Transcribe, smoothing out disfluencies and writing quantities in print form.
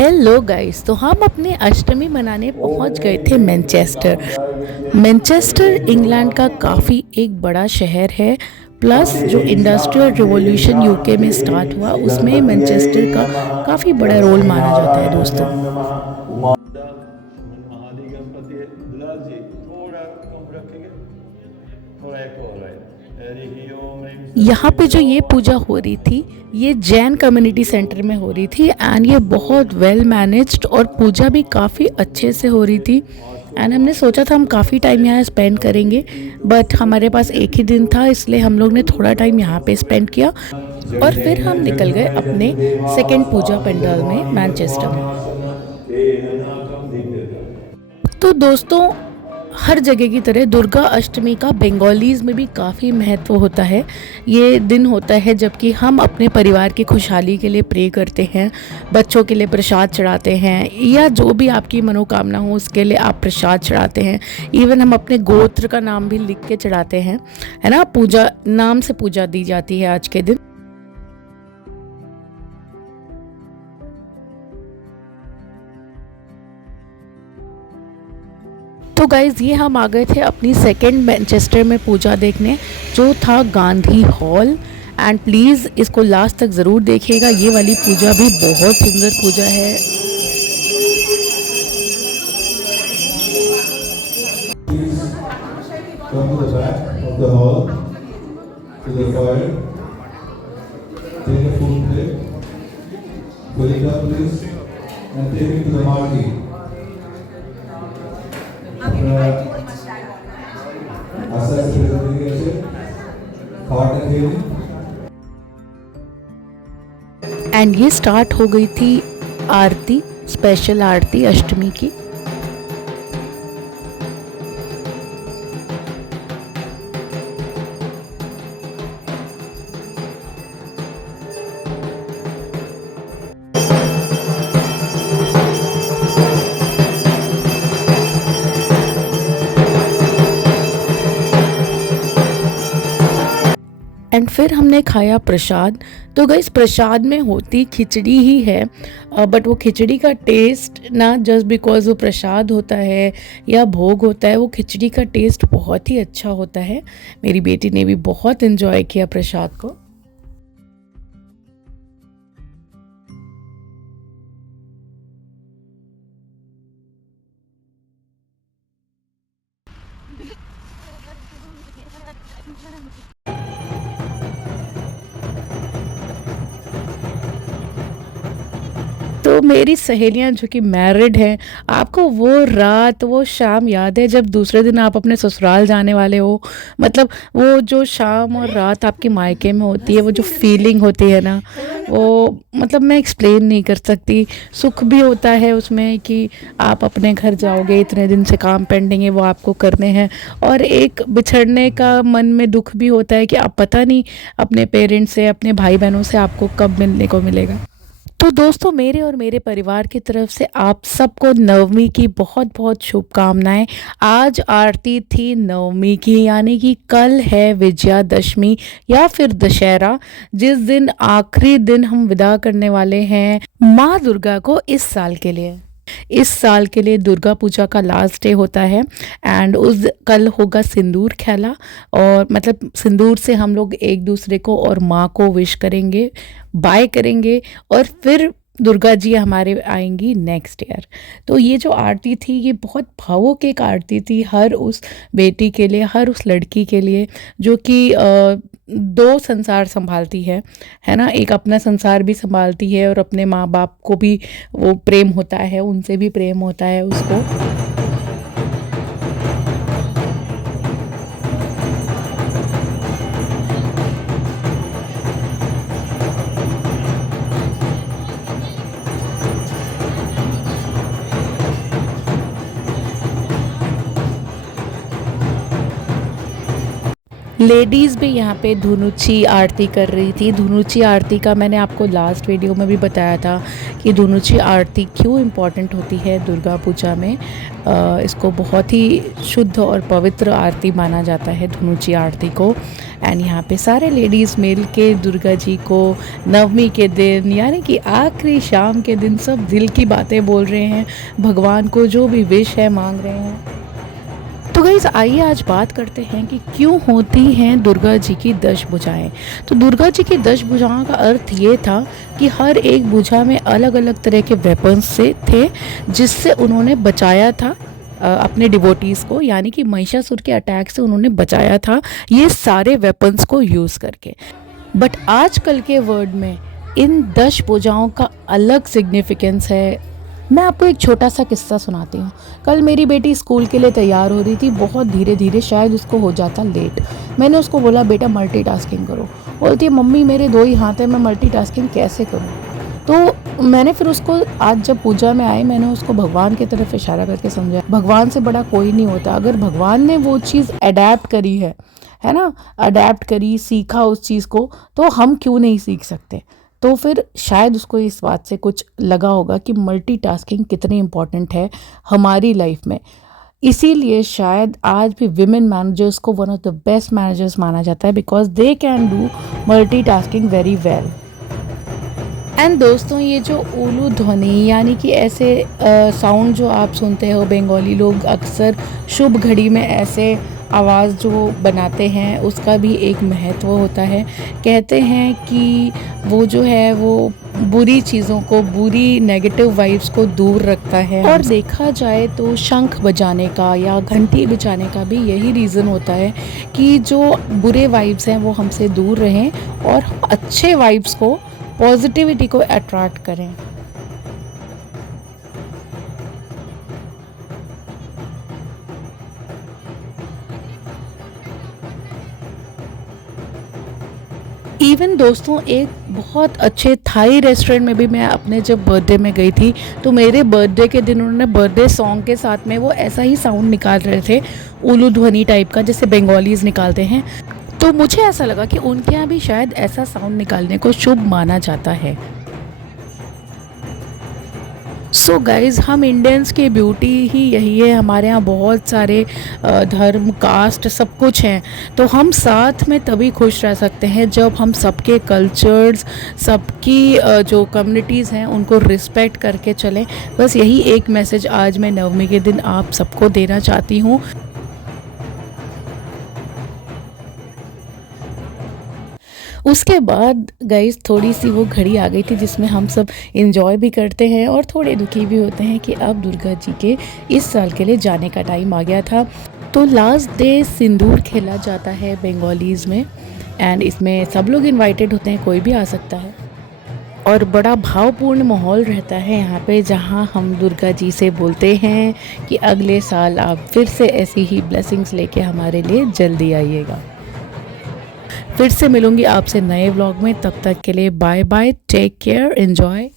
Hello guys, तो हम अपने अष्टमी मनाने पहुंच गए थे मैनचेस्टर। मैनचेस्टर इंग्लैंड का काफ़ी एक बड़ा शहर है। प्लस जो इंडस्ट्रियल रिवॉल्यूशन यूके में स्टार्ट हुआ उसमें मैनचेस्टर का काफ़ी बड़ा रोल माना जाता है दोस्तों। महादि गणपति दुलाल जी थोड़ा कम रखेंगे, थोड़ा एक और है। हरि ओम ह्रीं यहाँ श्रीं पे जो ये सो। पूजा हो रही थी, ये जैन कम्युनिटी सेंटर में हो रही थी एंड ये बहुत वेल मैनेज्ड और पूजा भी काफ़ी अच्छे से हो रही थी। एंड हमने सोचा था हम काफ़ी टाइम यहाँ स्पेंड करेंगे, बट हमारे पास एक ही दिन था, इसलिए हम लोग ने थोड़ा टाइम यहाँ पे स्पेंड किया और फिर हम निकल गए अपने सेकेंड पूजा पंडाल में मैनचेस्टर में। तो दोस्तों, हर जगह की तरह दुर्गा अष्टमी का बंगालीज़ में भी काफ़ी महत्व होता है। ये दिन होता है जबकि हम अपने परिवार की खुशहाली के लिए प्रे करते हैं, बच्चों के लिए प्रसाद चढ़ाते हैं या जो भी आपकी मनोकामना हो उसके लिए आप प्रसाद चढ़ाते हैं। इवन हम अपने गोत्र का नाम भी लिख के चढ़ाते हैं, है ना। पूजा नाम से पूजा दी जाती है आज के दिन। तो गाइज़, ये हम आ गए थे अपनी सेकंड मैनचेस्टर में पूजा देखने, जो था गांधी हॉल। एंड प्लीज़ इसको लास्ट तक ज़रूर देखिएगा, ये वाली पूजा भी बहुत सुंदर पूजा है। Come to the back of the hall, to the fire, take a full plate, fill it up please, and take it to the marquee. आशा से प्रेजेंट करेंगे खाट खेली। एंड ये स्टार्ट हो गई थी आरती, स्पेशल आरती अष्टमी की। एंड फिर हमने खाया प्रसाद। तो गई प्रसाद में होती खिचड़ी ही है, बट वो खिचड़ी का टेस्ट ना, जस्ट बिकॉज वो प्रसाद होता है या भोग होता है, वो खिचड़ी का टेस्ट बहुत ही अच्छा होता है। मेरी बेटी ने भी बहुत इन्जॉय किया प्रसाद को। तो मेरी सहेलियां जो कि मैरिड हैं, आपको वो रात वो शाम याद है जब दूसरे दिन आप अपने ससुराल जाने वाले हो? मतलब वो जो शाम और रात आपके मायके में होती है, वो जो फीलिंग होती है ना, वो मतलब मैं एक्सप्लेन नहीं कर सकती। सुख भी होता है उसमें कि आप अपने घर जाओगे, इतने दिन से काम पेंडिंग है वो आपको करने हैं, और एक बिछड़ने का मन में दुख भी होता है कि आप पता नहीं अपने पेरेंट्स से, अपने भाई बहनों से आपको कब मिलने को मिलेगा। तो दोस्तों, मेरे और मेरे परिवार की तरफ से आप सबको नवमी की बहुत बहुत शुभकामनाएं। आज आरती थी नवमी की, यानी कि कल है विजयादशमी या फिर दशहरा, जिस दिन आखिरी दिन हम विदा करने वाले हैं माँ दुर्गा को इस साल के लिए। इस साल के लिए दुर्गा पूजा का लास्ट डे होता है एंड उस कल होगा सिंदूर खेला, और मतलब सिंदूर से हम लोग एक दूसरे को और माँ को विश करेंगे, बाय करेंगे, और फिर दुर्गा जी हमारे आएंगी नेक्स्ट ईयर। तो ये जो आरती थी ये बहुत भावुक एक आरती थी, हर उस बेटी के लिए, हर उस लड़की के लिए जो कि दो संसार संभालती है ना। एक अपना संसार भी संभालती है और अपने माँ बाप को भी वो प्रेम होता है, उनसे भी प्रेम होता है उसको। लेडीज़ भी यहाँ पे धुनुची आरती कर रही थी। धुनुची आरती का मैंने आपको लास्ट वीडियो में भी बताया था कि धुनुची आरती क्यों इम्पॉर्टेंट होती है दुर्गा पूजा में। इसको बहुत ही शुद्ध और पवित्र आरती माना जाता है धुनुची आरती को। एंड यहाँ पे सारे लेडीज़ मिल के दुर्गा जी को नवमी के दिन यानी कि आखिरी शाम के दिन सब दिल की बातें बोल रहे हैं, भगवान को जो भी विश है मांग रहे हैं। तो गाइस आइए आज बात करते हैं कि क्यों होती हैं दुर्गा जी की 10 भुजाएं। तो दुर्गा जी की 10 भुजाओं का अर्थ ये था कि हर एक भुजा में अलग अलग तरह के वेपन्स से थे जिससे उन्होंने बचाया था अपने डिवोटीज़ को, यानी कि महिषासुर के अटैक से उन्होंने बचाया था ये सारे वेपन्स को यूज़ करके। बट आजकल के वर्ल्ड में इन 10 भुजाओं का अलग सिग्निफिकेंस है। मैं आपको एक छोटा सा किस्सा सुनाती हूँ। कल मेरी बेटी स्कूल के लिए तैयार हो रही थी, बहुत धीरे धीरे, शायद उसको हो जाता लेट। मैंने उसको बोला बेटा मल्टीटास्किंग करो। बोलती है मम्मी मेरे 2 ही हाथ हैं, मैं मल्टीटास्किंग कैसे करूँ। तो मैंने फिर उसको आज जब पूजा में आई मैंने उसको भगवान की तरफ इशारा करके समझाया भगवान से बड़ा कोई नहीं होता। अगर भगवान ने वो चीज़ अडेप्ट करी है ना, अडेप्ट करी, सीखा उस चीज़ को, तो हम क्यों नहीं सीख सकते। तो फिर शायद उसको इस बात से कुछ लगा होगा कि मल्टीटास्किंग कितनी इम्पॉर्टेंट है हमारी लाइफ में। इसीलिए शायद आज भी विमेन मैनेजर्स को one of the best managers माना जाता है because they can do multitasking very well. And दोस्तों ये जो उलू ध्वनि यानी कि ऐसे साउंड जो आप सुनते हो, बंगाली लोग अक्सर शुभ घड़ी में ऐसे आवाज़ जो बनाते हैं उसका भी एक महत्व होता है। कहते हैं कि वो जो है वो बुरी चीज़ों को, बुरी नेगेटिव वाइब्स को दूर रखता है। और देखा जाए तो शंख बजाने का या घंटी बजाने का भी यही रीज़न होता है कि जो बुरे वाइब्स हैं वो हमसे दूर रहें और हम अच्छे वाइब्स को, पॉजिटिविटी को अट्रैक्ट करें। इवन दोस्तों एक बहुत अच्छे थाई रेस्टोरेंट में भी मैं अपने जब बर्थडे में गई थी तो मेरे बर्थडे के दिन उन्होंने बर्थडे सॉन्ग के साथ में वो ऐसा ही साउंड निकाल रहे थे, उलू ध्वनि टाइप का, जैसे बंगालीज निकालते हैं। तो मुझे ऐसा लगा कि उनके यहाँ भी शायद ऐसा साउंड निकालने को शुभ माना जाता है। सो गाइज़ हम इंडियंस की ब्यूटी ही यही है, हमारे यहाँ बहुत सारे धर्म, कास्ट सब कुछ हैं। तो हम साथ में तभी खुश रह सकते हैं जब हम सबके कल्चर्स, सबकी जो कम्युनिटीज़ हैं उनको रिस्पेक्ट करके चलें। बस यही एक मैसेज आज मैं नवमी के दिन आप सबको देना चाहती हूँ। उसके बाद गाइस थोड़ी सी वो घड़ी आ गई थी जिसमें हम सब इंजॉय भी करते हैं और थोड़े दुखी भी होते हैं कि अब दुर्गा जी के इस साल के लिए जाने का टाइम आ गया था। तो लास्ट डे सिंदूर खेला जाता है बंगालीज़ में एंड इसमें सब लोग इनवाइटेड होते हैं, कोई भी आ सकता है। और बड़ा भावपूर्ण माहौल रहता है यहाँ पे, जहाँ हम दुर्गा जी से बोलते हैं कि अगले साल आप फिर से ऐसी ही ब्लेसिंग्स लेके हमारे लिए जल्दी आइएगा। फिर से मिलूंगी आपसे नए व्लॉग में, तब तक के लिए bye bye, take care, enjoy.